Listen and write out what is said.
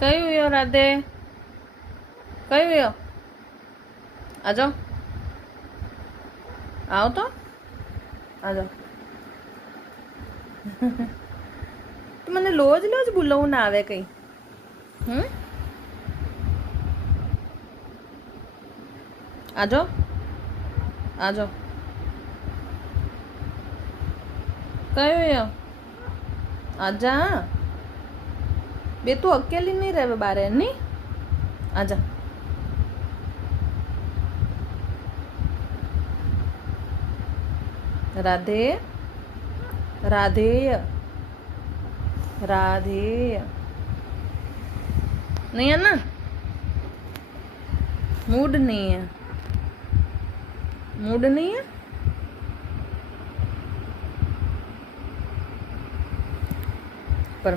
કયું યો રાધે? કયું યો? આજો આવો તો આજો. તો મને લોજ બોલવું ના આવે કઈ. આજો આજો. કયું યો? આજા. બે તું અકેલી નહીં રહે બારે નહીં. આજા. રાધે રાધેય રાધેય नहीं है ना, मूड नहीं है, मूड नहीं है. पर